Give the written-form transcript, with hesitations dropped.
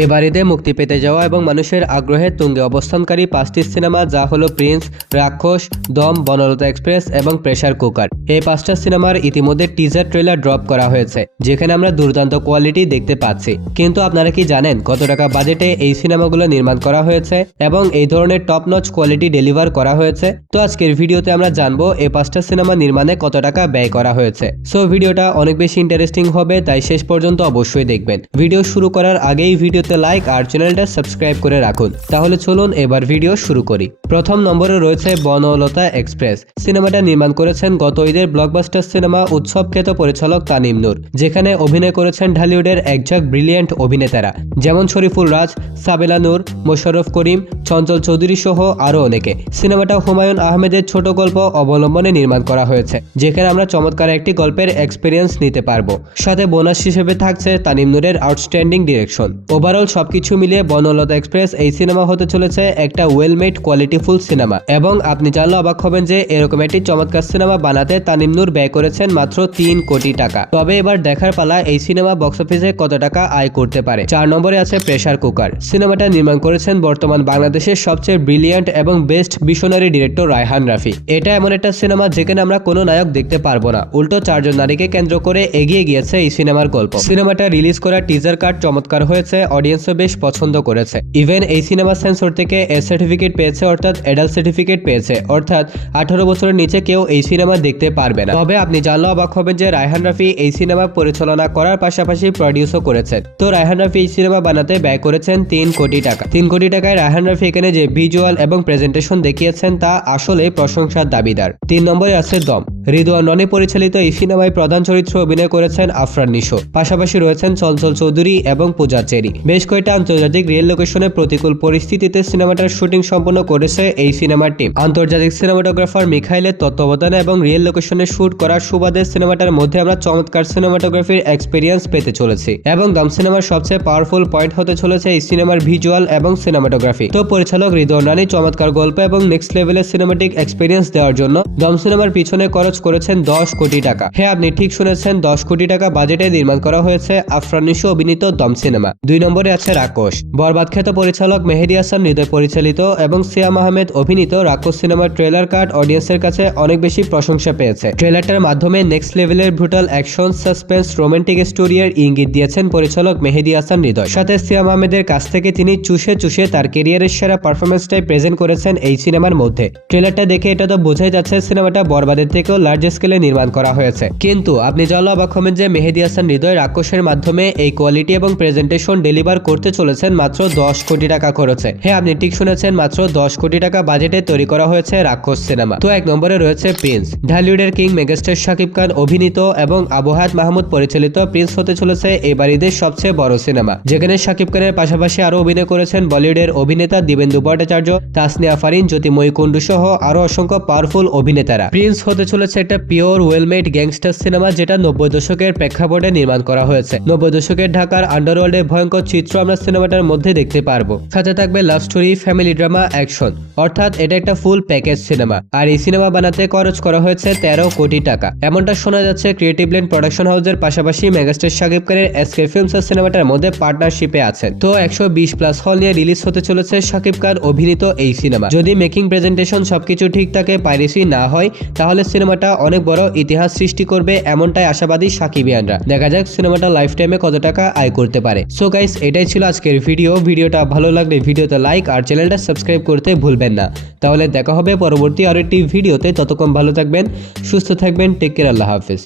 এবারেতে মুক্তি পেতে যাওয়া এবং মানুষের আগ্রহের তুঙ্গে অবস্থানকারী 5টি সিনেমা যা হলো প্রিন্স, রাক্ষস, দম, বনলতা এক্সপ্রেস এবং প্রেসার কুকার। এই 5টা সিনেমার ইতিমধ্যে টিজার ট্রেলার ড্রপ করা হয়েছে, যেখানে আমরা দুর্দান্ত কোয়ালিটি দেখতে পাচ্ছি। কিন্তু আপনারা কি জানেন কত টাকা বাজেটে এই সিনেমাগুলো নির্মাণ করা হয়েছে এবং এই ধরনের টপ নচ কোয়ালিটি ডেলিভার করা হয়েছে? তো আজকের ভিডিওতে আমরা জানবো এই 5টা সিনেমা নির্মাণে কত টাকা ব্যয় করা হয়েছে। সো ভিডিওটা অনেক বেশি ইন্টারেস্টিং হবে, তাই শেষ পর্যন্ত অবশ্যই দেখবেন। ভিডিও শুরু করার আগেই ভিডিওতে লাইক আর চ্যানেলটা সাবস্ক্রাইব করে রাখুন। তাহলে চলুন এবার ভিডিও শুরু করি। প্রথম নম্বরে রয়েছে বনলতা এক্সপ্রেস। সিনেমাটা নির্মাণ করেছেন গত ঈদের ব্লকবাস্টার সিনেমা উৎসব খ্যাত পরিচালক তানিম নূর, যেখানে অভিনয় করেছেন ঢালিউডের একঝাঁক ব্রিলিয়ান্ট অভিনেতারা, যেমন শরীফুল রাজ, সাবেলা নূর, মোশাররফ করিম, চঞ্চল চৌধুরী সহ আরো অনেকে। সিনেমাটা হুমায়ুন আহমেদের ছোট গল্প অবলম্বনে নির্মাণ করা হয়েছে, যেখানে আমরা চমৎকার একটি গল্পের এক্সপিরিয়েন্স নিতে পারবো। সাথে বোনাস হিসেবে থাকছে তানিম নূরের আউটস্ট্যান্ডিং ডিরেকশন। ওভারঅল সবকিছু মিলিয়ে বনলতা এক্সপ্রেস এই সিনেমা হতে চলেছে একটা ওয়েল মেড কোয়ালিটিফুল সিনেমা, এবং আপনি জানলে অবাক হবেন যে এরকম একটি চমৎকার সিনেমা বানাতে তানিম নূর ব্যয় করেছেন মাত্র 3 কোটি টাকা। তবে এবার দেখার পালা এই সিনেমা বক্স অফিসে কত টাকা আয় করতে পারে। 4 নম্বরে আছে প্রেসার কুকার। সিনেমাটা নির্মাণ করেছেন বর্তমান বাংলাদেশের সবচেয়ে ব্রিলিয়ান্ট এবং best visionary director Raihan Rafi. এটা এমন একটা সিনেমা যেখানে আমরা কোনো নায়ক দেখতে পারবো না, উল্টো 4 জন নারীকে কেন্দ্র করে এগিয়ে গিয়েছে এই সিনেমার গল্প। সিনেমাটা রিলিজ করা টিজার কার্ড চমৎকার হয়েছে, অডিয়েন্সও বেশ পছন্দ করেছে। ইভেন এই সিনেমা সেন্সর থেকে এ সার্টিফিকেট পেয়েছে, অর্থাৎ অ্যাডাল্ট সার্টিফিকেট পেয়েছে, অর্থাৎ 18 বছরের নিচে কেউ এই সিনেমা দেখতে পারবে না। তবে আপনি জানলে অবাক হবেন যে রায়হান রাফি এই সিনেমা পরিচালনা করার পাশাপাশি প্রডিউসও করেছেন। তো রায়হান রাফি এই সিনেমা বানাতে ব্যয় করেছেন 3 কোটি টাকা। 3 কোটি টাকায় রায়হান রাফি এখানে যে ভিজুয়াল এবং প্রেজেন্টেশন দেখিয়েছেন তা আসলে প্রশংসার দাবিদার। 3 নম্বরে আছে দম। রিদওয়ান রনি পরিচালিত এই সিনেমায় প্রধান চরিত্রে অভিনয় করেছেন আফরান নিশো, পাশাপাশি রয়েছেন চঞ্চল চৌধুরী এবং পূজা চেরি। বেশ কয়েকটা আন্তর্জাতিক রিয়েল লোকেশনে প্রতিকূল পরিস্থিতিতে সিনেমাটার শুটিং সম্পন্ন করেছে এই সিনেমার টিম। আন্তর্জাতিক সিনেমাটোগ্রাফার মিখাইলের তত্ত্বাবধানে এবং রিয়েল লোকেশনে শুট করার সুবাদে সিনেমাটার মধ্যে আমরা চমৎকার সিনেমাটোগ্রাফির এক্সপিরিয়েন্স পেতে চলেছি, এবং দম সিনেমার সবচেয়ে পাওয়ারফুল পয়েন্ট হতে চলেছে এই সিনেমার ভিজুয়াল এবং সিনেমাটোগ্রাফি। তো পরিচালক রিদওয়ান রানী চমৎকার গল্প এবং নেক্সট লেভেলের সিনেমাটিক এক্সপিরিয়েন্স দেওয়ার জন্য দম সিনেমার পিছনে খরচ করেছেন 10 কোটি টাকা। হ্যাঁ, আপনি ঠিক শুনেছেন, 10 কোটি টাকা বাজেটে নির্মাণ করা হয়েছে আফরান নিশো অভিনীত দম সিনেমা। 2 নম্বরে আছে রাক্ষস। বরবাদ খ্যাত পরিচালক মেহেদী হাসান হৃদয় পরিচালিত এবং সিয়াম আহমেদ অভিনীত রাক্ষস সিনেমার ট্রেলার কার্ড অডিয়েন্সের কাছে অনেক বেশি প্রশংসা পেয়েছে। ট্রেলারটার মাধ্যমে নেক্সট লেভেলের ব্রুটাল অ্যাকশন, সাসপেন্স, রোমান্টিক স্টোরির ইঙ্গিত দিয়েছেন পরিচালক মেহেদী হাসান হৃদয়। সাথে সিয়াম আহমেদের কাছ থেকে তিনি চুষে চুষে তার ক্যারিয়ারের সেরা পারফরমেন্সটাই প্রেজেন্ট করেছেন এই সিনেমার মধ্যে। ট্রেলারটা দেখে এটা তো বোঝাই যাচ্ছে সিনেমাটা বরবাদের থেকেও লার্জ স্কেলে নির্মাণ করা হয়েছে। কিন্তু আপনি জানলে অবাক হবেন যে মেহেদী হাসান হৃদয় রাক্ষসের মাধ্যমে এই কোয়ালিটি এবং প্রেজেন্টেশন ডেলিভার করতে চলেছেন মাত্র 10 কোটি টাকা খরচে। হ্যাঁ, আপনি ঠিক শুনেছেন, মাত্র 10 কোটি টাকা বাজেটে তৈরি করা হয়েছে রাক্ষস সিনেমা। তো 1 নম্বরে রয়েছে Prince. ঢালিউডের king megastar Shakib Khan অভিনীত এবং আবু হায়াত মাহমুদ পরিচালিত প্রিন্স হতে চলেছে এবার ঈদের সবচেয়ে বড় সিনেমা, যেখানে শাকিব খানের পাশাপাশি আরো অভিনয় করেছেন বলিউডের অভিনেতা দিবেন্দু ভট্টাচার্য, তাসনিয়া ফারিন, জ্যোতিময়ী কুন্ডু সহ আরো অসংখ্য পাওয়ারফুল অভিনেতারা। প্রিন্স হতে চলেছে একটা pure well made gangster cinema, যেটা 90 দশকের প্রেক্ষাপটে নির্মাণ করা হয়েছে। 90 দশকের ঢাকার আন্ডারওয়ার্ল্ডের ভয়ঙ্কর চিত্র আমরা সিনেমাটার মধ্যে দেখতে পারবো। সাথে থাকবে love story, family drama, action, অর্থাৎ এটা একটা ফুল প্যাকেজ সিনেমা। আর এই সিনেমা বানাতে খরচ করা হয়েছে 13 কোটি টাকা। এমনটা শোনা যাচ্ছে ক্রিয়েটিভ ল্যান্ড প্রোডাকশন হাউসের পাশাপাশি মেগাস্টার শাকিব খানের এসকে ফিল্মস সিনেমাটার মধ্যে পার্টনারশিপে আছেন। তো 120+ হল নিয়ে রিলিজ হতে চলেছে শাকিব খান অভিনীত এই সিনেমা। যদি মেকিং, প্রেজেন্টেশন সবকিছু ঠিক থাকে, পাইরেসি না হয়, তাহলে সিনেমাটা অনেক বড় ইতিহাস সৃষ্টি করবে, এমনটাই আশাবাদী সাকিবিয়ানরা। দেখা যাক সিনেমাটা লাইফ টাইমে কত টাকা আয় করতে পারে। সো গাইস, এটাই ছিল আজকের ভিডিওটা ভালো লাগলে ভিডিওতে লাইক আর চ্যানেলটা সাবস্ক্রাইব করতে ভুলবেন না। তাহলে দেখা হবে পরবর্তী আরো একটি ভিডিওতে। ততক্ষণ ভালো থাকবেন, সুস্থ থাকবেন, টেক কেয়ার, আল্লাহ হাফেজ।